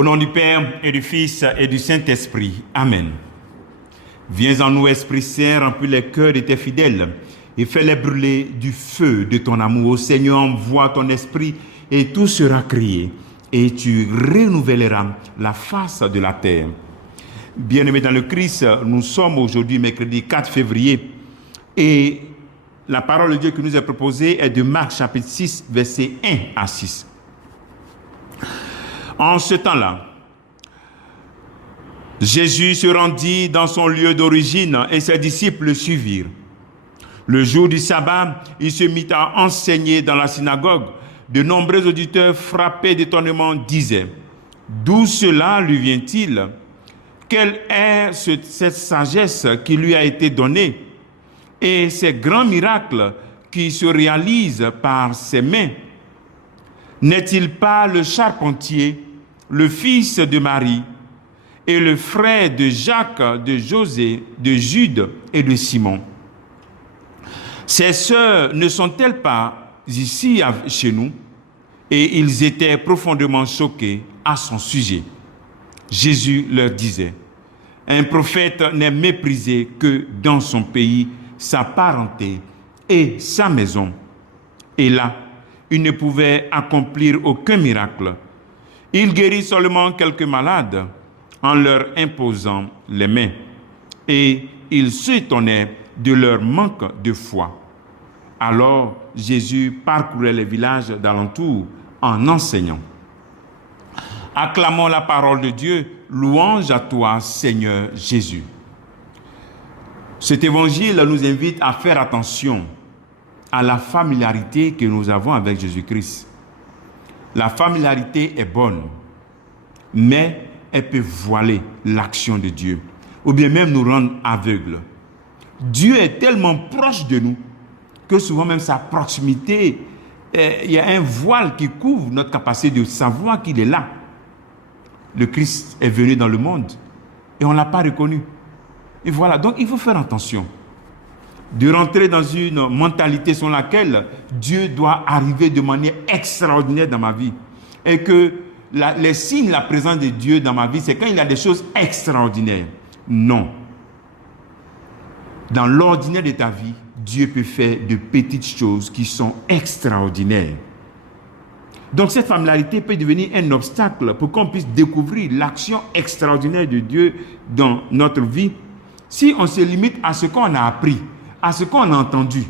Au nom du Père et du Fils et du Saint-Esprit. Amen. Viens en nous, Esprit Saint, remplis les cœurs de tes fidèles et fais-les brûler du feu de ton amour. Ô Seigneur, envoie ton esprit et tout sera créé et tu renouvelleras la face de la terre. Bien-aimés dans le Christ, nous sommes aujourd'hui mercredi 4 février et la parole de Dieu qui nous est proposée est de Marc chapitre 6, versets 1 à 6. En ce temps-là, Jésus se rendit dans son lieu d'origine et ses disciples le suivirent. Le jour du sabbat, il se mit à enseigner dans la synagogue. De nombreux auditeurs frappés d'étonnement disaient « D'où cela lui vient-il? Quelle est cette sagesse qui lui a été donnée et ces grands miracles qui se réalisent par ses mains? N'est-il pas le charpentier, le fils de Marie et le frère de Jacques, de José, de Jude et de Simon? Ses sœurs ne sont-elles pas ici chez nous? » Et ils étaient profondément choqués à son sujet. Jésus leur disait, « Un prophète n'est méprisé que dans son pays, sa parenté et sa maison. » Et là, il ne pouvait accomplir aucun miracle. Il guérit seulement quelques malades en leur imposant les mains. Et il s'étonnait de leur manque de foi. Alors Jésus parcourait les villages d'alentour en enseignant. Acclamons la parole de Dieu, louange à toi, Seigneur Jésus. Cet évangile nous invite à faire attention à la familiarité que nous avons avec Jésus-Christ. La familiarité est bonne, mais elle peut voiler l'action de Dieu, ou bien même nous rendre aveugles. Dieu est tellement proche de nous que souvent même sa proximité, il y a un voile qui couvre notre capacité de savoir qu'il est là. Le Christ est venu dans le monde et on ne l'a pas reconnu. Et voilà, donc il faut faire attention de rentrer dans une mentalité selon laquelle Dieu doit arriver de manière extraordinaire dans ma vie. Et que les signes de la présence de Dieu dans ma vie, c'est quand il y a des choses extraordinaires. Non. Dans l'ordinaire de ta vie, Dieu peut faire de petites choses qui sont extraordinaires. Donc cette familiarité peut devenir un obstacle pour qu'on puisse découvrir l'action extraordinaire de Dieu dans notre vie si on se limite à ce qu'on a appris, à ce qu'on a entendu,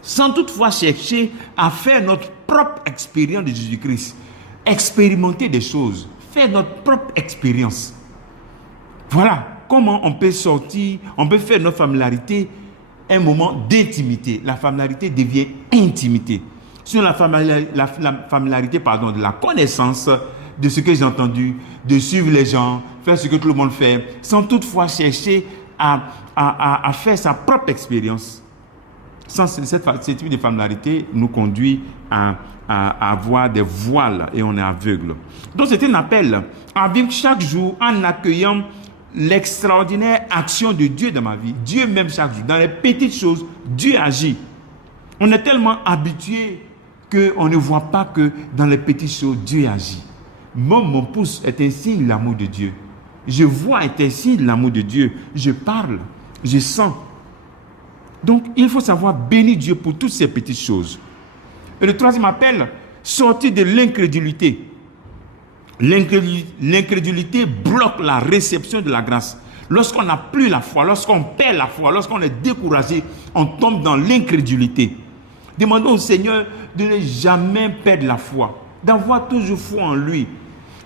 sans toutefois chercher à faire notre propre expérience de Jésus-Christ, expérimenter des choses, faire notre propre expérience. Voilà comment on peut sortir, on peut faire notre familiarité un moment d'intimité. La familiarité devient intimité. Sur la familiarité, de la connaissance de ce que j'ai entendu, de suivre les gens, faire ce que tout le monde fait, sans toutefois chercher à faire sa propre expérience. Sans ce type de familiarité nous conduit à avoir des voiles et on est aveugle. Donc c'est un appel à vivre chaque jour en accueillant l'extraordinaire action de Dieu dans ma vie. Dieu même chaque jour. Dans les petites choses, Dieu agit. On est tellement habitué qu'on ne voit pas que dans les petites choses, Dieu agit. Mon pouce est un signe de l'amour de Dieu. Je vois est un signe de l'amour de Dieu. Je parle, je sens. Donc, il faut savoir bénir Dieu pour toutes ces petites choses. Et le troisième appel, sortir de l'incrédulité. L'incrédulité bloque la réception de la grâce. Lorsqu'on n'a plus la foi, lorsqu'on perd la foi, lorsqu'on est découragé, on tombe dans l'incrédulité. Demandons au Seigneur de ne jamais perdre la foi, d'avoir toujours foi en lui.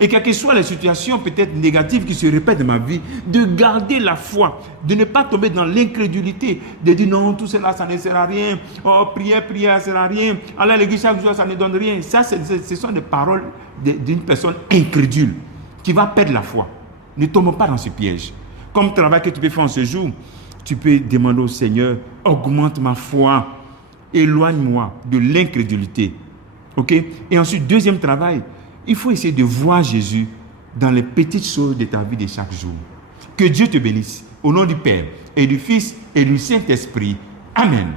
Et quelles que soient les situations peut-être négatives qui se répètent dans ma vie, de garder la foi, de ne pas tomber dans l'incrédulité, de dire non, tout cela, ça ne sert à rien. Oh, prière, ça ne sert à rien. Aller à l'église chaque jour, ça ne donne rien. Ça, ce sont des paroles d'une personne incrédule qui va perdre la foi. Ne tombe pas dans ce piège. Comme travail que tu peux faire en ce jour, tu peux demander au Seigneur, augmente ma foi, éloigne-moi de l'incrédulité. Ok? Et ensuite, deuxième travail, il faut essayer de voir Jésus dans les petites choses de ta vie de chaque jour. Que Dieu te bénisse. Au nom du Père et du Fils et du Saint-Esprit. Amen.